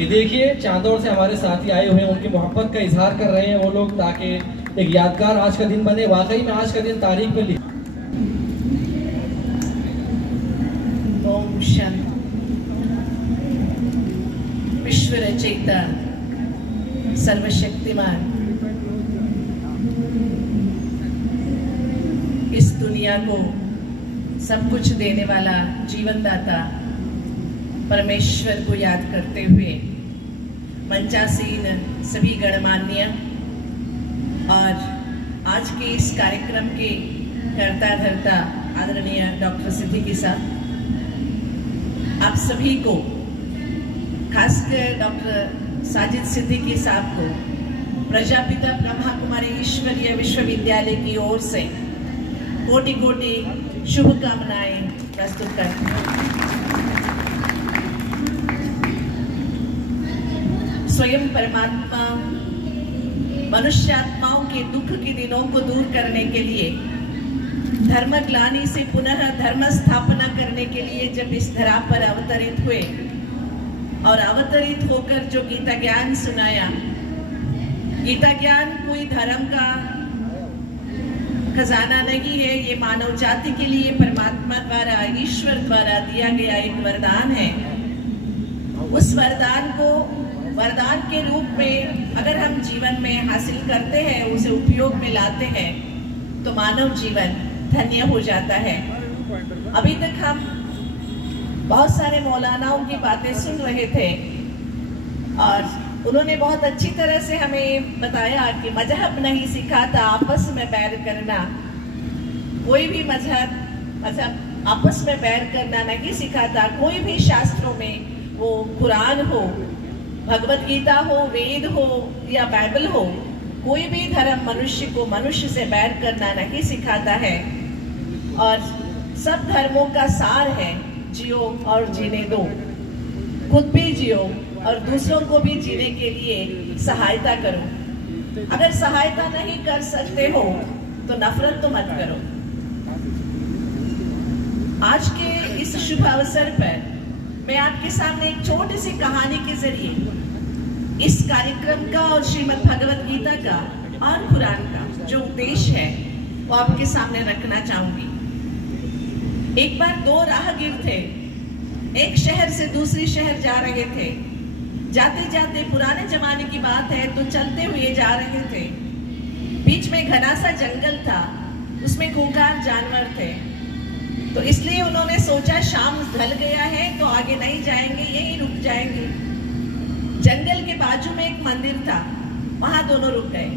ये देखिए चांदौड़ से हमारे साथी आए हुए हैं, उनकी मोहब्बत का इजहार कर रहे हैं वो लोग, ताकि एक यादगार आज का दिन बने। वाकई में आज का दिन तारीख में लिखा। ओम शांति। विश्व रचयिता सर्वशक्तिमान, इस दुनिया को सब कुछ देने वाला जीवनदाता परमेश्वर को याद करते हुए मंचासीन सभी गणमान्य और आज के इस कार्यक्रम के कर्ता धर्ता आदरणीय डॉक्टर सिद्दीकी साहब, आप सभी को, खासकर डॉक्टर साजिद सिद्दीकी साहब को प्रजापिता ब्रह्मा कुमारी ईश्वरीय विश्वविद्यालय की ओर से कोटि कोटि शुभकामनाएं प्रस्तुत करते हैं। स्वयं परमात्मा मनुष्यात्माओं के दुख के दिनों को दूर करने के लिए, धर्म ग्लानि से पुनः धर्म स्थापना करने के लिए जब इस धरा पर अवतरित हुए और अवतरित होकर जो गीता ज्ञान सुनाया, गीता ज्ञान कोई धर्म का खजाना नहीं है, ये मानव जाति के लिए परमात्मा द्वारा, ईश्वर द्वारा दिया गया एक वरदान है। उस वरदान को वरदान के रूप में अगर हम जीवन में हासिल करते हैं, उसे उपयोग में लाते हैं, तो मानव जीवन धन्य हो जाता है। अभी तक हम बहुत सारे मौलानाओं की बातें सुन रहे थे और उन्होंने बहुत अच्छी तरह से हमें बताया कि मजहब नहीं सिखाता आपस में बैर करना। कोई भी मजहब आपस में बैर करना नहीं सिखाता। कोई भी शास्त्रों में, वो कुरान हो, भगवत गीता हो, वेद हो या बाइबल हो, कोई भी धर्म मनुष्य को मनुष्य से बैर करना नहीं सिखाता है। और सब धर्मों का सार है, जियो और जीने दो, खुद भी जियो और दूसरों को भी जीने के लिए सहायता करो। अगर सहायता नहीं कर सकते हो तो नफरत तो मत करो। आज के इस शुभ अवसर पर मैं आपके सामने एक छोटी सी कहानी के जरिए इस कार्यक्रम का और श्रीमद् भगवत गीता का और कुरान का जो उद्देश्य है वो आपके सामने रखना चाहूंगी। एक बार दो राहगीर थे, एक शहर से दूसरी शहर जा रहे थे। जाते जाते, पुराने जमाने की बात है, तो चलते हुए जा रहे थे। बीच में घना सा जंगल था, उसमें खूंखार जानवर थे। तो इसलिए उन्होंने सोचा शाम ढल गया है तो आगे नहीं जाएंगे, यहीं रुक जाएंगे। जंगल के बाजू में एक मंदिर था, वहां दोनों रुक गए।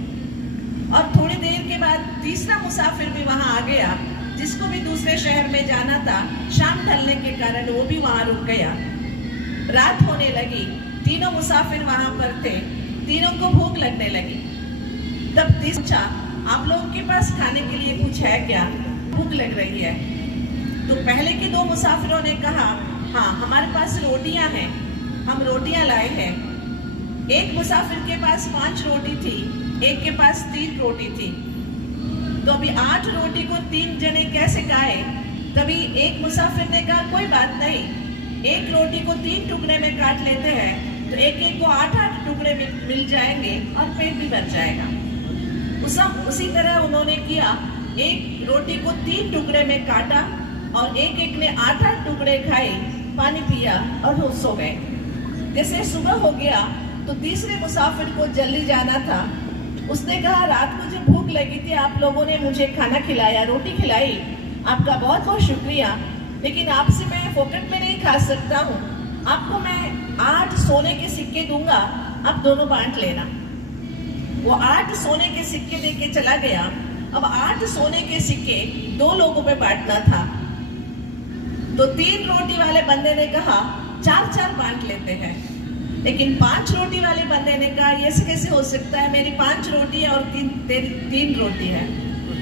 और थोड़ी देर के बाद तीसरा मुसाफिर भी वहां आ गया, जिसको भी दूसरे शहर में जाना था। शाम ढलने के कारण वो भी वहां रुक गया। रात होने लगी, तीनों मुसाफिर वहां पर थे, तीनों को भूख लगने लगी। तब पूछा, आप लोगों के पास खाने के लिए कुछ है क्या? भूख लग रही है। तो पहले के दो मुसाफिरों ने कहा, हाँ हमारे पास रोटियां हैं, हम रोटियां लाए हैं। एक मुसाफिर के पास 5 रोटी थी, एक के पास 3 रोटी थी। तो अभी 8 रोटी को 3 जने कैसे खाए? तभी एक मुसाफिर ने कहा, कोई बात नहीं, एक रोटी को 3 टुकड़े में काट लेते हैं तो एक एक को 8-8 टुकड़े मिल जाएंगे और पेट भी भर जाएगा। उसी तरह उन्होंने किया, एक रोटी को 3 टुकड़े में काटा और एक एक ने 8-8 टुकड़े खाए, पानी पिया और वो सो गए। जैसे सुबह हो गया तो तीसरे मुसाफिर को जल्दी जाना था। उसने कहा, रात को जब भूख लगी थी आप लोगों ने मुझे खाना खिलाया, रोटी खिलाई, आपका बहुत बहुत शुक्रिया, लेकिन आपसे मैं फोकट में नहीं खा सकता हूँ। आपको मैं 8 सोने के सिक्के दूंगा, आप दोनों बांट लेना। वो 8 सोने के सिक्के देके चला गया। अब 8 सोने के सिक्के 2 लोगों पे बांटना था। तो 3 रोटी वाले बंदे ने कहा 4-4 बांट लेते हैं, लेकिन 5 रोटी वाले बंदे ने कहा, ये कैसे हो सकता है, मेरी 5 रोटी है और 3 रोटी है,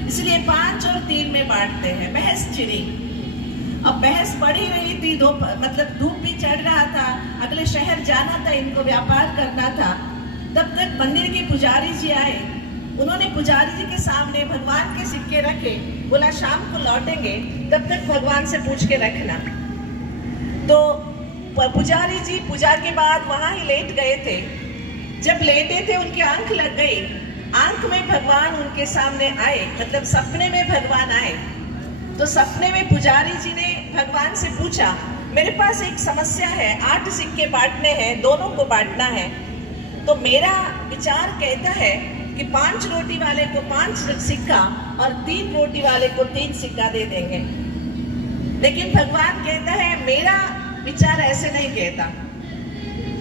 इसलिए 5 और 3 में बांटते हैं। बहस छिड़ी। अब बहस पड़ी रही थी, मतलब धूप भी चढ़ रहा था, अगले शहर जाना था, इनको व्यापार करना था। तब तक मंदिर के पुजारी जी आए। उन्होंने पुजारी जी के सामने भगवान के सिक्के रखे, बोला शाम को लौटेंगे, तब तक भगवान से पूछ के रखना। तो पुजारी जी पूजा के बाद वहां ही लेट गए थे। जब लेटे थे उनकी आंख लग गई, आंख में भगवान उनके सामने आए, मतलब सपने में भगवान आए। तो सपने में पुजारी जी ने भगवान से पूछा, मेरे पास एक समस्या है, 8 सिक्के बांटने हैं, दोनों को बांटना है। तो मेरा विचार कहता है कि 5 रोटी वाले को 5 सिक्का और 3 रोटी वाले को 3 सिक्का दे देंगे। लेकिन भगवान कहता है मेरा विचार ऐसे नहीं कहता।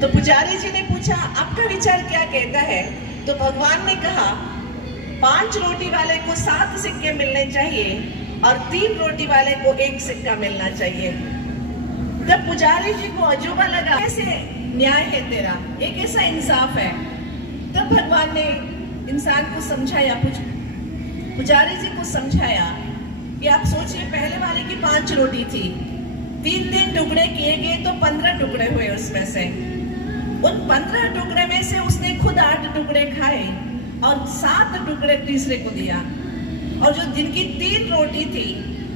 तो पुजारी जी ने पूछा आपका विचार क्या कहता है? तो भगवान ने कहा 5 रोटी वाले को 7 सिक्के मिलने चाहिए और 3 रोटी वाले को 1 सिक्का मिलना चाहिए। तब पुजारी जी को अजूबा लगा, कैसे न्याय है तेरा, ये कैसा इंसाफ है? तब भगवान ने इंसान को समझाया, पुजारी जी को समझाया कि आप सोचिए पहले वाले की 5 रोटी थी, 3 टुकड़े किए गए तो 15 टुकड़े हुए। उसमें से उन 15 टुकड़े में से उसने खुद 8 टुकड़े खाए और 7 टुकड़े तीसरे को दिया। और जो जिनकी 3 रोटी थी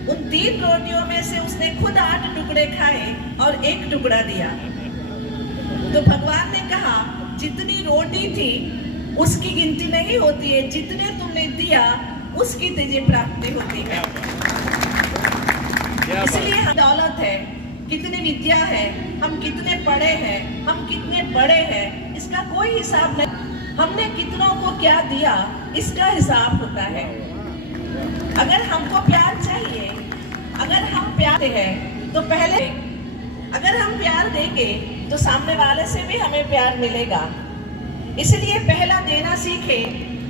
उन 3 रोटियों में से उसने खुद 8 टुकड़े खाए और 1 टुकड़ा दिया। तो भगवान ने कहा जितनी रोटी थी उसकी गिनती नहीं होती है, जितने तुमने दिया उसकी तुझे प्राप्ति होती है। इसलिए हम दौलत है, कितनी विद्या है, हम कितने पढ़े हैं, हम कितने बड़े हैं, इसका कोई हिसाब नहीं। हमने कितनों को क्या दिया इसका हिसाब होता है। अगर हमको प्यार चाहिए, अगर हम प्यार हैं तो पहले अगर हम प्यार देंगे तो सामने वाले से भी हमें प्यार मिलेगा। इसलिए पहला देना सीखे।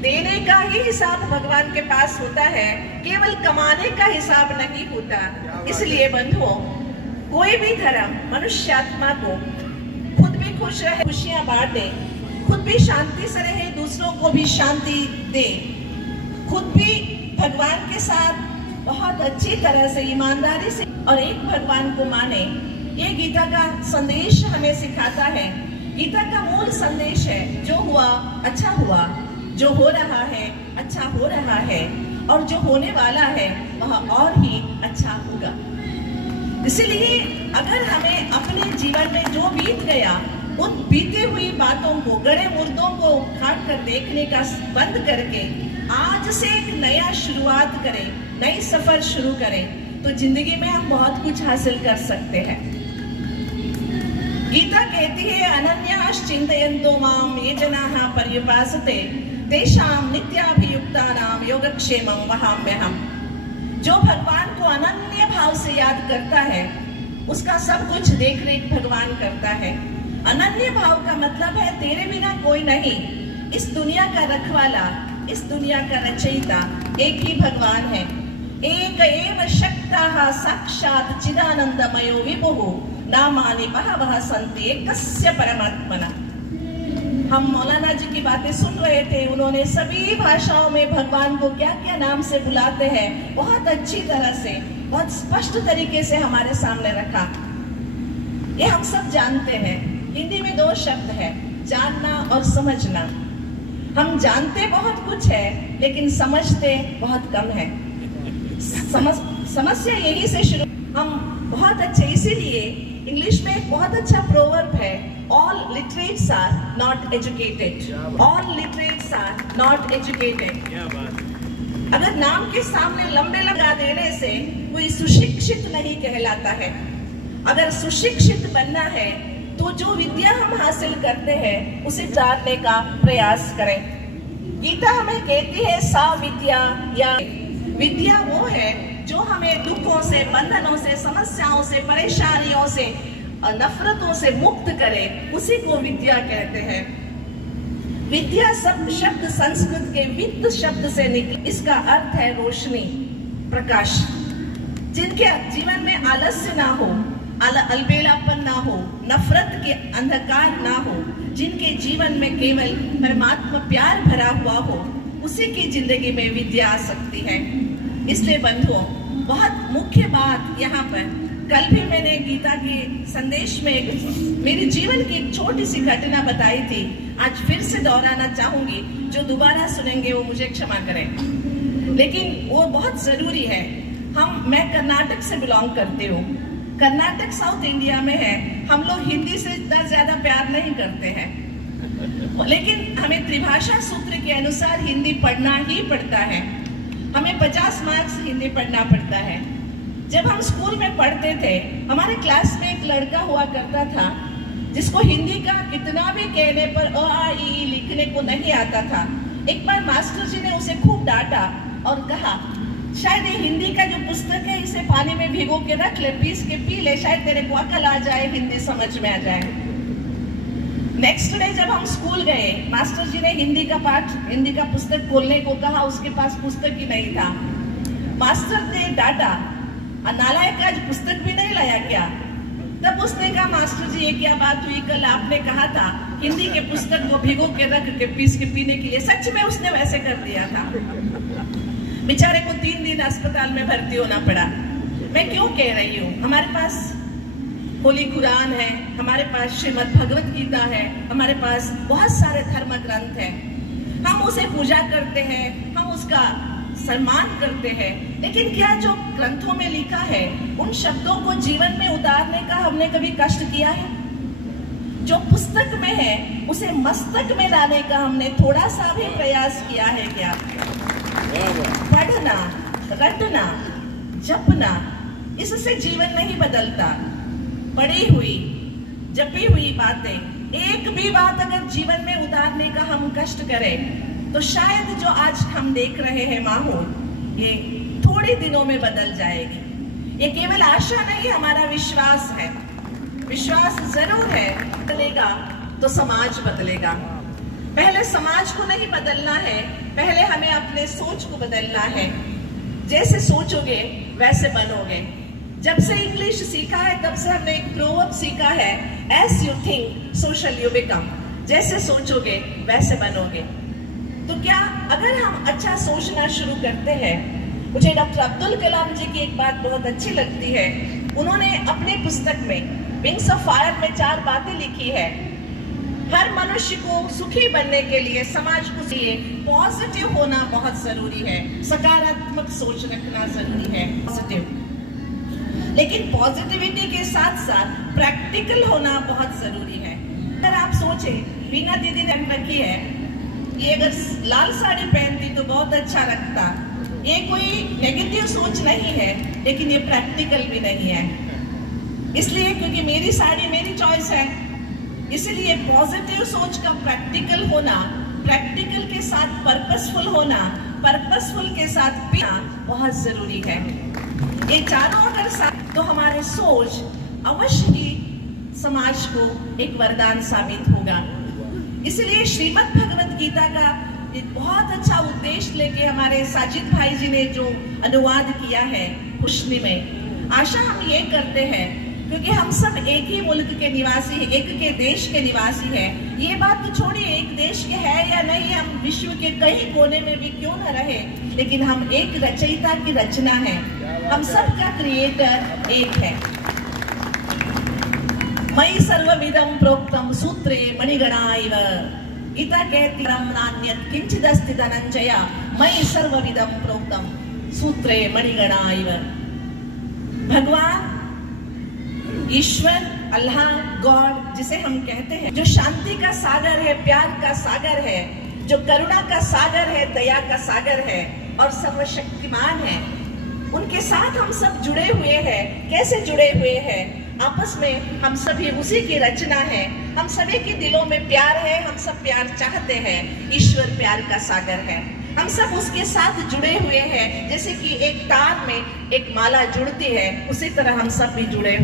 देने का ही हिसाब भगवान के पास होता है, केवल कमाने का हिसाब नहीं होता। इसलिए बंधुओं, कोई भी धर्म मनुष्यात्मा को खुद भी खुश रहे, खुशियां बांटे, खुद भी शांति से रहे, दूसरों को भी शांति दे, खुद भी भगवान के साथ बहुत अच्छी तरह से ईमानदारी से और एक भगवान को माने। ये गीता का संदेश हमें सिखाता है। गीता का मूल संदेश है जो हुआ अच्छा हुआ, जो हो रहा है अच्छा हो रहा है, और जो होने वाला है वह और ही अच्छा होगा। इसलिए अगर हमें अपने जीवन में जो बीत गया उन बीते हुई बातों को, गड़े मुर्दों को उखाड़ कर देखने का बंद करके आज से एक नया शुरुआत करें, नई सफर शुरू करें, तो जिंदगी में हम बहुत कुछ हासिल कर सकते हैं। गीता कहती है अनन्याश्चिन्तयन्तो मां ये जनाः पर्युपासते तेषां नित्याभियुक्तानां योगक्षेमं वहाम्यहम्। जो भगवान को अनन्य भाव से याद करता है उसका सब कुछ देख रेख भगवान करता है। अनन्य भाव का मतलब है तेरे बिना कोई नहीं। इस दुनिया का रखवाला, इस दुनिया का रचयिता एक ही भगवान है। एक एव शक्तः साक्षात् चिदानंदमयो विभुः नामानि बहवः सन्ति एकस्य परमात्मना। हम मौलाना जी की बातें सुन रहे थे, उन्होंने सभी भाषाओं में भगवान को क्या क्या नाम से बुलाते हैं बहुत अच्छी तरह से, बहुत स्पष्ट तरीके से हमारे सामने रखा। ये हम सब जानते हैं। हिंदी में 2 शब्द है, जानना और समझना। हम जानते बहुत कुछ है लेकिन समझते बहुत कम है। समस्या यही से शुरू। हम बहुत अच्छे, इसीलिए इंग्लिश में एक बहुत अच्छा प्रोवर्ब है, all literates are not educated. All literates are not educated. अगर नाम के सामने लंबे लगा देने से कोई सुशिक्षित नहीं कहलाता है। अगर सुशिक्षित बनना है तो जो विद्या हम हासिल करते हैं उसे जानने का प्रयास करें। गीता हमें कहती है सा विद्या, या विद्या वो है जो हमें दुखों से, बंधनों से, समस्याओं से, परेशानियों से, नफरतों से मुक्त करे, उसी को विद्या कहते हैं। विद्या शब्द संस्कृत के वित्त शब्द से निकले। इसका अर्थ है रोशनी, प्रकाश। जिनके जीवन में आलस्य ना हो, अलबेलापन ना हो, नफरत के अंधकार ना हो, जिनके जीवन में केवल परमात्मा प्यार भरा हुआ हो, उसी की जिंदगी में विद्या आ सकती है। इसलिए बंधुओं, बहुत मुख्य बात यहाँ पर, कल भी मैंने गीता के संदेश में मेरे जीवन की एक छोटी सी घटना बताई थी, आज फिर से दोहराना चाहूंगी। जो दोबारा सुनेंगे वो मुझे क्षमा करें, लेकिन वो बहुत जरूरी है। मैं कर्नाटक से बिलोंग करती हूँ। कर्नाटक साउथ इंडिया में है, हम लोग हिंदी से इतना ज्यादा प्यार नहीं करते हैं, लेकिन हमें त्रिभाषा सूत्र के अनुसार हिंदी पढ़ना ही पड़ता है। हमें 50 मार्क्स हिंदी पढ़ना पड़ता है। जब हम स्कूल में पढ़ते थे, हमारे क्लास में एक लड़का हुआ करता था जिसको हिंदी का कितना भी कहने पर अ आ इ ई लिखने को नहीं आता था। एक बार मास्टर जी ने उसे खूब डांटा और कहा, शायद ये हिंदी का जो पुस्तक है इसे पानी में भिगो के रख ले, पीस के पी ले, शायद तेरे को अकल आ जाए, हिंदी समझ में आ जाए। नेक्स्ट डे जब हम स्कूल गए, मास्टर जी ने हिंदी का पुस्तक खोलने को कहा, उसके पास पुस्तक ही नहीं था। मास्टर ने डांटा, नालायक आज पुस्तक भी नहीं लाया क्या? तब उसने कहा, मास्टर जी ये क्या बात हुई, कल आपने कहा था हिंदी के पुस्तक को भिगो के रख के पीस के पीने के लिए। सच में उसने वैसे कर दिया था। बेचारे को 3 दिन अस्पताल में भर्ती होना पड़ा। मैं क्यों कह रही हूँ, हमारे पास होली कुरान है, हमारे पास श्रीमद् भगवत गीता है, हमारे पास बहुत सारे धर्म ग्रंथ हैं, हम उसे पूजा करते हैं, हम उसका सम्मान करते हैं, लेकिन क्या जो ग्रंथों में लिखा है उन शब्दों को जीवन में उतारने का हमने कभी कष्ट किया है? जो पुस्तक में है उसे मस्तक में लाने का हमने थोड़ा सा भी प्रयास किया है क्या? पढ़ना, रटना, जपना, इससे जीवन नहीं बदलता। पढ़ी हुई, जपी हुई बातें, एक भी बात अगर जीवन में उतारने का हम कष्ट करें तो शायद जो आज हम देख रहे हैं माहौल, ये थोड़े दिनों में बदल जाएगी। ये केवल आशा नहीं, हमारा विश्वास है। विश्वास जरूर है, बदलेगा तो समाज बदलेगा। पहले समाज को नहीं बदलना है, पहले हमें अपने सोच को बदलना है। जैसे सोचोगे वैसे बनोगे। जब से इंग्लिश सीखा है तब से हमने एक प्रोवर्ब सीखा है, as you think so shall you become. जैसे सोचोगे वैसे बनोगे। तो क्या अगर हम अच्छा सोचना शुरू करते हैं, मुझे डॉक्टर अब्दुल कलाम जी की एक बात बहुत अच्छी लगती है। उन्होंने अपने पुस्तक में विंग्स ऑफ फायर में 4 बातें लिखी है। हर मनुष्य को सुखी बनने के लिए, समाज को लिए पॉजिटिव होना बहुत जरूरी है, सकारात्मक सोच रखना जरूरी है, पॉजिटिव। लेकिन पॉजिटिविटी के साथ साथ प्रैक्टिकल होना बहुत जरूरी है। अगर आप सोचे, बीना दीदी ने रखी है, ये अगर लाल साड़ी पहनती तो बहुत अच्छा लगता। ये कोई नेगेटिव सोच नहीं है, लेकिन ये प्रैक्टिकल भी नहीं है। इसलिए क्योंकि मेरी साड़ी मेरी चॉइस है, इसलिए पॉजिटिव सोच का प्रैक्टिकल होना, प्रैक्टिकल के साथ पर्पसफुल होना, पर्पसफुल के साथ पीना बहुत जरूरी है। ये चारों अगर साथ तो हमारे सोच अवश्य ही समाज को एक वरदान साबित होगा। इसलिए श्रीमद् भगवत गीता का एक बहुत अच्छा उद्देश्य लेके हमारे साजिद भाई जी ने जो अनुवाद किया है खुशनी में, आशा हम ये करते हैं, क्योंकि हम सब एक ही मुल्क के निवासी, एक के देश के निवासी हैं। ये बात तो छोड़िए एक देश के है या नहीं, हम विश्व के कई कोने में भी क्यों न रहे, लेकिन हम एक रचयिता की रचना है, हम सब का क्रिएटर एक है। मयि सर्वविदं प्रोक्तम सूत्रे मणिगणा इव, गीता कहती नान्यत् किंचिदस्ति धनंजय, मयि सर्वविदं प्रोक्तम सूत्रे मणिगणा इव। भगवान, ईश्वर, अल्लाह, गॉड जिसे हम कहते हैं, जो शांति का सागर है, प्यार का सागर है, जो करुणा का सागर है, दया का सागर है और सर्वशक्तिमान है, उनके साथ हम सब जुड़े हुए हैं। कैसे जुड़े हुए हैं? आपस में हम सभी उसी की रचना है, हम सभी के दिलों में प्यार है, हम सब प्यार चाहते हैं। ईश्वर प्यार का सागर है, हम सब उसके साथ जुड़े हुए हैं। जैसे कि एक तार में एक माला जुड़ती है, उसी तरह हम सब भी जुड़े।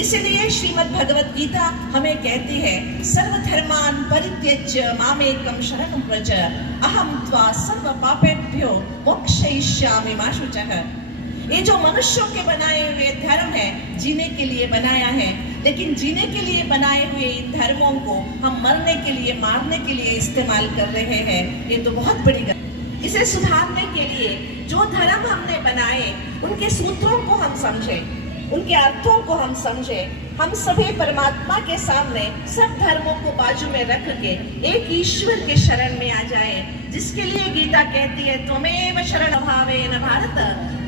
इसलिए श्रीमद् भगवत गीता हमें कहती है, सर्वधर्मान् परित्यज्य मामेकं शरणं व्रज, अहं त्वा सर्व पापेभ्यो मोक्षयिष्यामि मा शुचः। ये जो मनुष्यों के बनाए हुए धर्म है, जीने के लिए बनाया है, लेकिन जीने के लिए बनाए हुए इन धर्मों को हम मरने के लिए, मारने के लिए इस्तेमाल कर रहे हैं। ये तो बहुत बड़ी गलती। इसे सुधारने के लिए जो धर्म हमने बनाए, उनके सूत्रों को हम समझें, उनके अर्थों को हम समझे, हम सभी परमात्मा के सामने सब धर्मों को बाजू में रख के एक ईश्वर के शरण में आ जाए, जिसके लिए गीता कहती है त्वमेव शरण भावेन भारत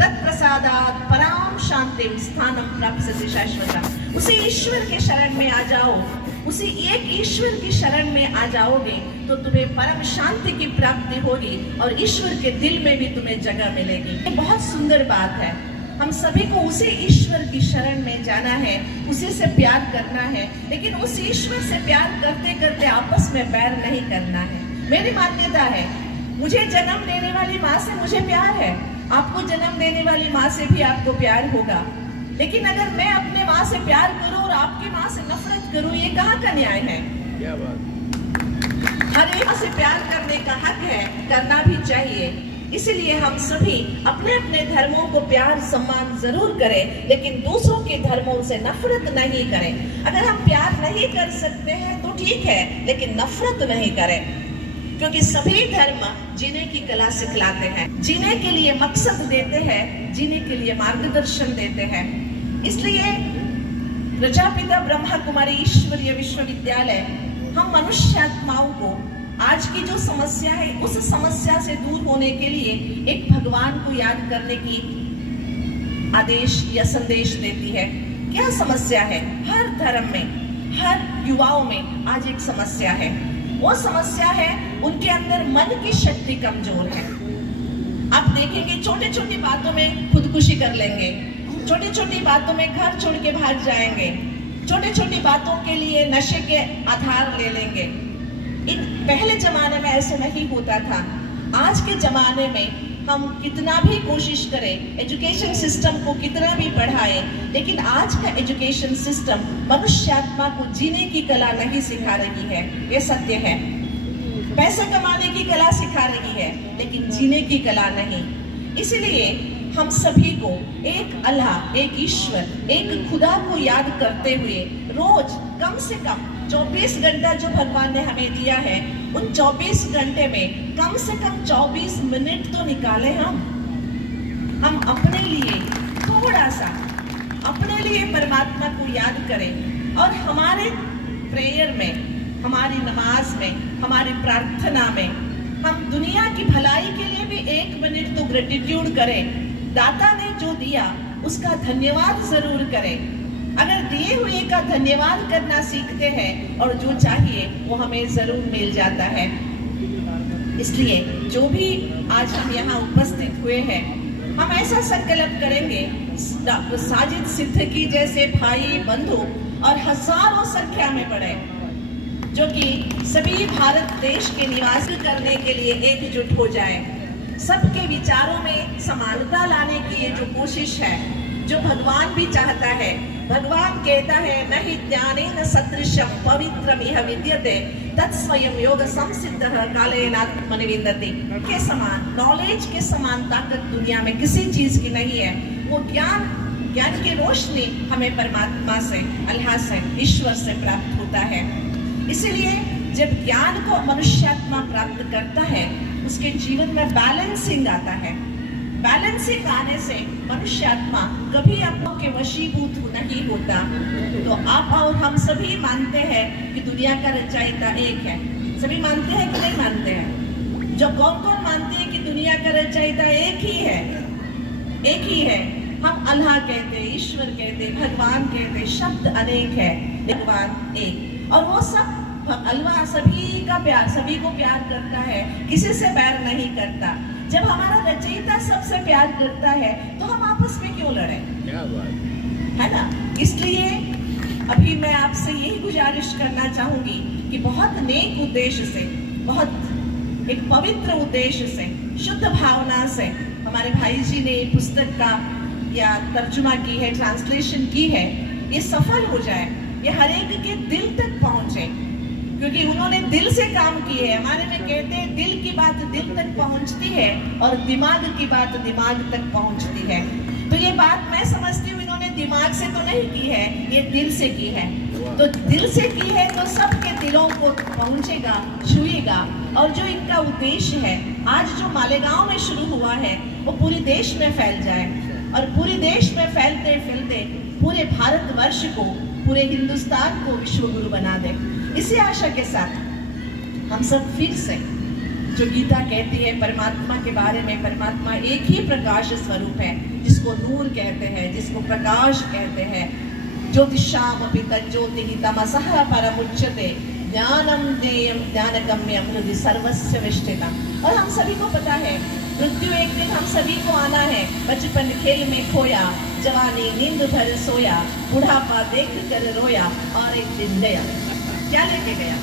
तत्प्रसादात् पराम शांतिम स्थानम प्राप्स्यसि शाश्वतम्। उसी ईश्वर के शरण में आ जाओ, उसी एक ईश्वर की शरण में आ जाओगे तो तुम्हें परम शांति की प्राप्ति होगी और ईश्वर के दिल में भी तुम्हें जगह मिलेगी। ये बहुत सुंदर बात है। हम सभी को उसी ईश्वर की शरण में जाना है, उसी से प्यार करना है, लेकिन उस ईश्वर से प्यार करते करते आपस में बैर नहीं करना है। मेरी मान्यता है, मुझे जन्म देने वाली माँ से मुझे प्यार है, आपको जन्म देने वाली माँ से भी आपको प्यार होगा, लेकिन अगर मैं अपने माँ से प्यार करूं और आपकी माँ से नफरत करूं, ये कहाँ का न्याय है? क्या बात। हर एक से प्यार करने का हक है, करना भी चाहिए। इसलिए हम सभी अपने अपने धर्मों को प्यार सम्मान जरूर करें, लेकिन दूसरों के धर्मों से नफरत नहीं करें। अगर हम प्यार नहीं कर सकते हैं तो ठीक है, लेकिन नफरत नहीं करें, क्योंकि सभी धर्म जीने की कला सिखलाते हैं, जीने के लिए मकसद देते हैं, जीने के लिए मार्गदर्शन देते हैं। इसलिए प्रजापिता ब्रह्मा कुमारी ईश्वरीय विश्वविद्यालय हम मनुष्यात्माओं को आज की जो समस्या है उस समस्या से दूर होने के लिए एक भगवान को याद करने की आदेश या संदेश देती है। क्या समस्या है? हर धर्म में, हर युवाओं में आज एक समस्या है। वो समस्या है उनके अंदर मन की शक्ति कमजोर है। आप देखेंगे छोटी छोटी बातों में खुदकुशी कर लेंगे, छोटी छोटी बातों में घर छोड़ के भाग जाएंगे, छोटी छोटी बातों के लिए नशे के आधार ले लेंगे। पहले जमाने में ऐसे नहीं होता था। आज के जमाने में हम कितना भी कोशिश करें, एजुकेशन सिस्टम को कितना भी पढ़ाएं, लेकिन आज का एजुकेशन सिस्टम मनुष्यात्मा को जीने की कला नहीं सिखा रही है। ये सत्य है। पैसे कमाने की कला सिखा रही है, लेकिन जीने की कला नहीं। इसलिए हम सभी को एक अल्लाह, एक ईश्वर, एक खुदा को याद करते हुए रोज कम से कम 24 घंटा जो भगवान ने हमें दिया है, उन 24 घंटे में कम से कम 24 मिनट तो निकालें हम अपने लिए थोड़ा सा, अपने लिए परमात्मा को याद करें। और हमारे प्रेयर में, हमारी नमाज में, हमारी प्रार्थना में हम दुनिया की भलाई के लिए भी 1 मिनट तो ग्रेटिट्यूड करें। दाता ने जो दिया उसका धन्यवाद जरूर करें। अगर दिए हुए का धन्यवाद करना सीखते हैं और जो चाहिए वो हमें जरूर मिल जाता है। इसलिए जो भी आज हम यहाँ उपस्थित हुए हैं, हम ऐसा संकल्प करेंगे, साजिद सिद्दीकी जैसे भाई बंधु और हजारों संख्या में बड़े, जो कि सभी भारत देश के निवास करने के लिए एकजुट हो जाए। सबके विचारों में समानता लाने की ये जो कोशिश है, जो भगवान भी चाहता है। भगवान कहता है नहि ज्ञानेन सदृशं पवित्रमिह विद्यते तत्स्वयं योग संसिद्धः कालेनात्मनि विन्दति। के समान, नॉलेज के समान ताकत दुनिया में किसी चीज की नहीं है। वो ज्ञान की रोशनी हमें परमात्मा से, अल्लाह से, ईश्वर से प्राप्त होता है। इसलिए जब ज्ञान को मनुष्यात्मा प्राप्त करता है, उसके जीवन में बैलेंसिंग आता है। बैलेंसिंग आने से मनुष्यात्मा कभी आपको के वशीभूत नहीं होता। तो आप और हम सभी मानते हैं कि दुनिया का रचयिता एक है। सभी मानते हैं कि नहीं मानते हैं? जो कौन कौन मानते हैं कि दुनिया का रचयिता एक ही है? एक ही है। हम अल्लाह कहते, ईश्वर कहते, भगवान कहते, शब्द अनेक है, भगवान एक। और वो सब अल्लाह सभी का प्यार, सभी को प्यार करता है, किसी से बैर नहीं करता। जब हमारा रचयिता सबसे प्यार करता है तो हम आपस में क्यों लड़े? क्या बात है ना? इसलिए अभी मैं आपसे यही गुजारिश करना चाहूंगी कि बहुत नेक उद्देश्य से, बहुत एक पवित्र उद्देश्य से, शुद्ध भावना से हमारे भाई जी ने पुस्तक का या तर्जुमा की है, ट्रांसलेशन की है, ये सफल हो जाए, ये हर एक के दिल तक पहुंचे, क्योंकि उन्होंने दिल से काम की है। हमारे में कहते हैं दिल की बात दिल तक पहुंचती है और दिमाग की बात दिमाग तक पहुंचती है। तो ये बात मैं समझती हूँ इन्होंने दिमाग से तो नहीं की है, ये दिल से की है। तो दिल से की है तो सबके दिलों को पहुंचेगा, छुएगा। और जो इनका उद्देश्य है, आज जो मालेगांव में शुरू हुआ है, वो पूरे देश में फैल जाए और पूरे देश में फैलते फैलते पूरे भारतवर्ष को, पूरे हिंदुस्तान को विश्व गुरु बना दे। इसी आशा के साथ हम सब फिर से, जो गीता कहती है परमात्मा के बारे में, परमात्मा एक ही प्रकाश स्वरूप है, जिसको नूर कहते हैं, जिसको प्रकाश कहते हैं। ज्योतिषामपि तज्ज्योतिः तमसः परमुच्यते ज्ञानम ज्ञेयं ज्ञानगम्यं हृदि सर्वस्य विष्ठितम्। और हम सभी को पता है मृत्यु एक दिन हम सभी को आना है। बचपन खेल में खोया, जवानी नींद भर सोया, बुढ़ापा देख कर रोया, और एक दिन गया। क्या लेके गया?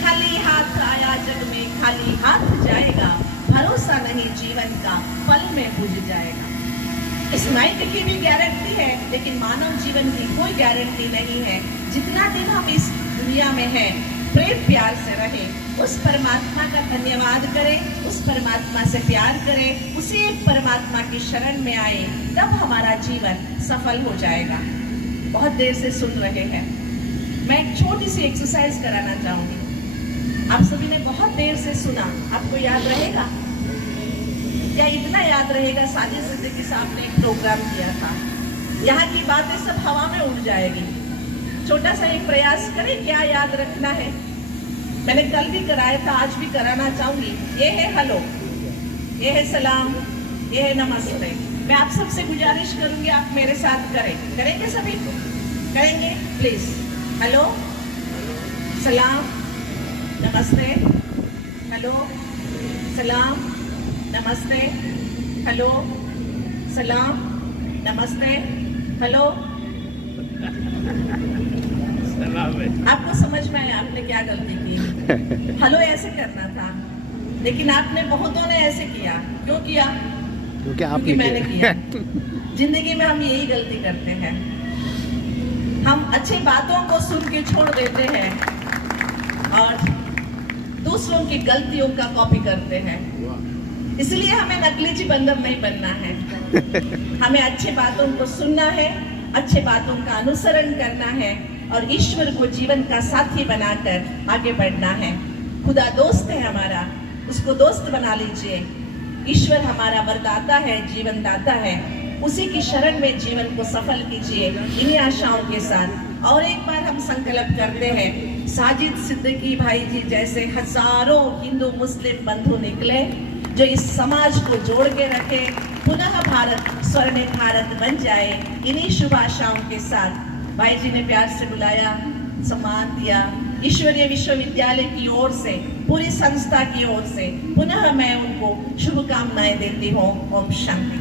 खाली हाथ आया जग में, खाली हाथ जाएगा। भरोसा नहीं जीवन का, पल में बुझ जाएगा। इस माइक की भी गारंटी है, लेकिन मानव जीवन की कोई गारंटी नहीं है। जितना दिन हम इस दुनिया में हैं, प्रेम प्यार से रहें, उस परमात्मा का धन्यवाद करें, उस परमात्मा से प्यार करें, उसी एक परमात्मा की शरण में आए, तब हमारा जीवन सफल हो जाएगा। बहुत देर से सुन रहे हैं, मैं एक छोटी सी एक्सरसाइज कराना चाहूंगी। आप सभी ने बहुत देर से सुना, आपको याद रहेगा क्या? इतना याद रहेगा, साजिद सिद्दीकी साहब ने एक प्रोग्राम किया था। यहाँ की बातें सब हवा में उड़ जाएगी। छोटा सा एक प्रयास करें, क्या याद रखना है। मैंने कल भी कराया था, आज भी कराना चाहूंगी। ये है हेलो, ये है सलाम, ये है नमस्ते। मैं आप सबसे गुजारिश करूंगी, आप मेरे साथ करें। करेंगे सभी? करेंगे प्लीज। हेलो, सलाम, नमस्ते, हेलो, सलाम, नमस्ते, हेलो, सलाम, नमस्ते, हेलो। आपको समझ में आया आपने क्या गलती की? हेलो ऐसे करना था, लेकिन आपने, बहुतों ने ऐसे किया। क्यों किया? क्योंकि मैंने किया। जिंदगी में हम यही गलती करते हैं, हम अच्छी बातों को सुन के छोड़ देते हैं और दूसरों की गलतियों का कॉपी करते हैं। इसलिए हमें नकली चिबंदर नहीं बनना है। हमें अच्छी बातों को सुनना है, अच्छे बातों का अनुसरण करना है और ईश्वर को जीवन का साथी बनाकर आगे बढ़ना है। खुदा दोस्त है हमारा, उसको दोस्त बना लीजिए। ईश्वर हमारा वरदाता है, जीवन दाता है, उसी की शरण में जीवन को सफल कीजिए। इन्हीं आशाओं के साथ और एक बार हम संकल्प करते हैं, साजिद सिद्दीकी भाई जी जैसे हजारों हिंदू मुस्लिम बंधु निकले, जो इस समाज को जोड़ के रखे, पुनः भारत स्वर्णिम भारत बन जाए। इन्हीं शुभ आशाओं के साथ भाई जी ने प्यार से बुलाया, सम्मान दिया। ईश्वरीय विश्वविद्यालय की ओर से, पूरी संस्था की ओर से पुनः मैं उनको शुभकामनाएं देती हूँ। ओम शांति।